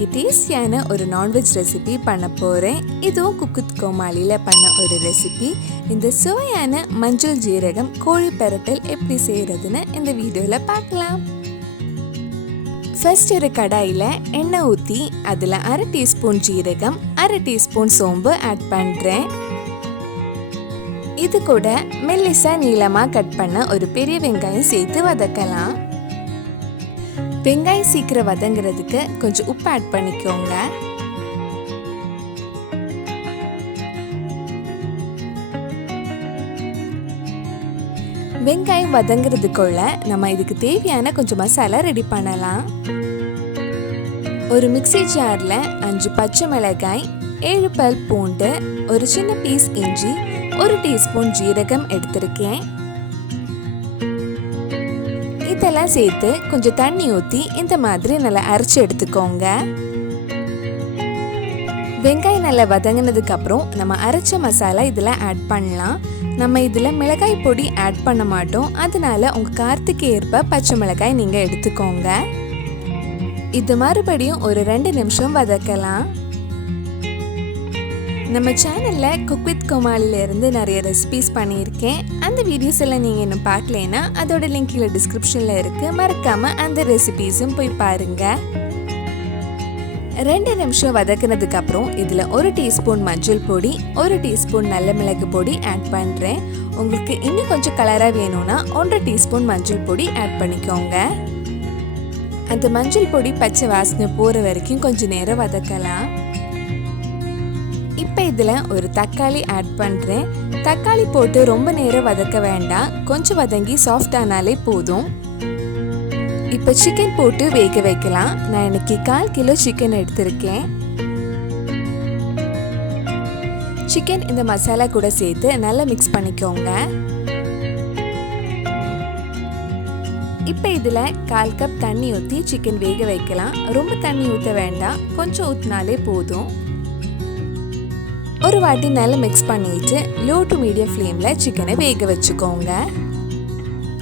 இன்னைக்கு டேஸ்டியான ஒரு நான்வெஜ் ரெசிபி பண்ண போகிறேன். இதுவும் குக்கு கோமாளியில் பண்ண ஒரு ரெசிபி. இந்த சுவையான மஞ்சள் ஜீரகம் கோழி பெரட்டல் எப்படி செய்கிறதுன்னு இந்த வீடியோவில் பார்க்கலாம். ஃபர்ஸ்ட் ஒரு கடாயில் எண்ணெய் ஊற்றி அதில் 1/2 டீஸ்பூன் ஜீரகம் 1/2 டீஸ்பூன் சோம்பு ஆட் பண்ணுறேன். இது கூட மெல்லிசா நீளமாக கட் பண்ண ஒரு பெரிய வெங்காயம் சேர்த்து வதக்கலாம். வெங்காயம் சீக்கிரம் வதங்கிறதுக்கு கொஞ்சம் உப்பு ஆட் பண்ணிக்கோங்க. வெங்காயம் வதங்கிறதுக்குள்ள நம்ம இதுக்கு தேவையான கொஞ்சம் மசாலா ரெடி பண்ணலாம். ஒரு மிக்ஸி ஜாரில் 5 பச்சை மிளகாய், 7 பல் பூண்டு, ஒரு சின்ன பீஸ் இஞ்சி, 1 டீஸ்பூன் ஜீரகம் எடுத்திருக்கேன். இதெல்லாம் சேர்த்து கொஞ்சம் தண்ணி ஊற்றி இந்த மாதிரி நல்லா அரைச்சி எடுத்துக்கோங்க. வெங்காயம் நல்லா வதங்கினதுக்கு அப்புறம் நம்ம அரைச்ச மசாலா இதில் ஆட் பண்ணலாம். நம்ம இதில் மிளகாய் பொடி ஆட் பண்ண மாட்டோம், அதனால உங்கள் காரத்துக்கு ஏற்ப பச்சை மிளகாய் நீங்கள் எடுத்துக்கோங்க. இது மறுபடியும் ஒரு 2 நிமிஷம் வதக்கலாம். நம்ம சேனலில் குக் வித் கோமாளியிலேருந்து நிறைய ரெசிபீஸ் பண்ணியிருக்கேன். அந்த வீடியோஸ் எல்லாம் நீங்கள் இன்னும் பார்க்கலைன்னா அதோட லிங்க் கீழே டிஸ்கிரிப்ஷனில் இருக்குது. மறக்காமல் அந்த ரெசிபீஸும் போய் பாருங்கள். 2 நிமிஷம் வதக்கினதுக்கப்புறம் இதில் 1 டீஸ்பூன் மஞ்சள் பொடி, 1 டீஸ்பூன் நல்ல மிளகு பொடி ஆட் பண்ணுறேன். உங்களுக்கு இன்னும் கொஞ்சம் கலராக வேணும்னா 1 டீஸ்பூன் மஞ்சள் பொடி ஆட் பண்ணிக்கோங்க. அந்த மஞ்சள் பொடி பச்சை வாசனை போகிற வரைக்கும் கொஞ்சம் நேரம் வதக்கலாம். இப்போ இதில் ஒரு தக்காளி ஆட் பண்ணுறேன். தக்காளி போட்டு ரொம்ப நேரம் வதக்க வேண்டாம், கொஞ்சம் வதங்கி சாஃப்ட் ஆனாலே போதும். இப்போ சிக்கன் போட்டு வேக வைக்கலாம். நான் இன்னைக்கு 1/4 கிலோ சிக்கன் எடுத்திருக்கேன். சிக்கன் இந்த மசாலா கூட சேர்த்து நல்லா மிக்ஸ் பண்ணிக்கோங்க. இப்போ இதில் 1/4 கப் தண்ணி ஊற்றி சிக்கன் வேக வைக்கலாம். ரொம்ப தண்ணி ஊற்ற வேண்டாம், கொஞ்சம் ஊற்றினாலே போதும். ஒரு வாட்டி நல்லா மிக்ஸ் பண்ணிட்டு லோ டு மீடியம் ஃப்ளேமில் சிக்கனை வேக வச்சுக்கோங்க.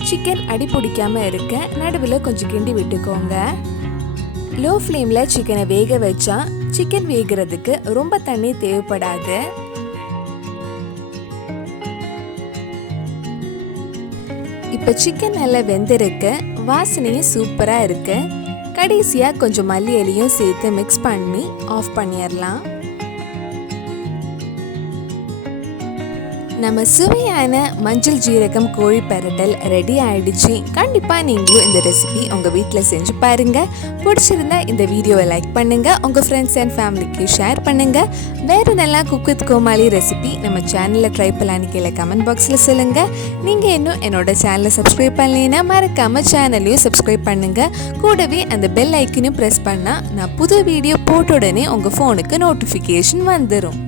சிக்கன் அடி பிடிக்காம இருக்க நடுவில் கொஞ்சம் கிண்டி விட்டுக்கோங்க. லோ ஃப்ளேமில் சிக்கனை வேக வச்சா சிக்கன் வேகிறதுக்கு ரொம்ப தண்ணி தேவைப்படாது. இப்போ சிக்கன் நல்லா வெந்திருக்கு, வாசனையும் சூப்பராக இருக்கு. கடைசியாக கொஞ்சம் மல்லி இலையும் சேர்த்து மிக்ஸ் பண்ணி ஆஃப் பண்ணிடலாம். நம்ம சுவையான மஞ்சள் ஜீரகம் கோழி பெரட்டல் ரெடி ஆயிடுச்சு. கண்டிப்பாக நீங்களும் இந்த ரெசிபி உங்கள் வீட்டில் செஞ்சு பாருங்கள். பிடிச்சிருந்தா இந்த வீடியோவை லைக் பண்ணுங்கள், உங்கள் ஃப்ரெண்ட்ஸ் அண்ட் ஃபேமிலிக்கு ஷேர் பண்ணுங்கள். வேறு நல்லா குக் வித் கோமாளி ரெசிபி நம்ம சேனலில் ட்ரை பண்ணலான்னு கீழே கமெண்ட் பாக்ஸில் சொல்லுங்கள். நீங்கள் இன்னும் என்னோட சேனலை சப்ஸ்கிரைப் பண்ணலைன்னா மறக்காமல் சேனலையும் சப்ஸ்கிரைப் பண்ணுங்கள். கூடவே அந்த பெல் ஐக்கனையும் ப்ரெஸ் பண்ணால் நான் புது வீடியோ போட்ட உடனே உங்கள் ஃபோனுக்கு நோட்டிஃபிகேஷன் வந்துடும்.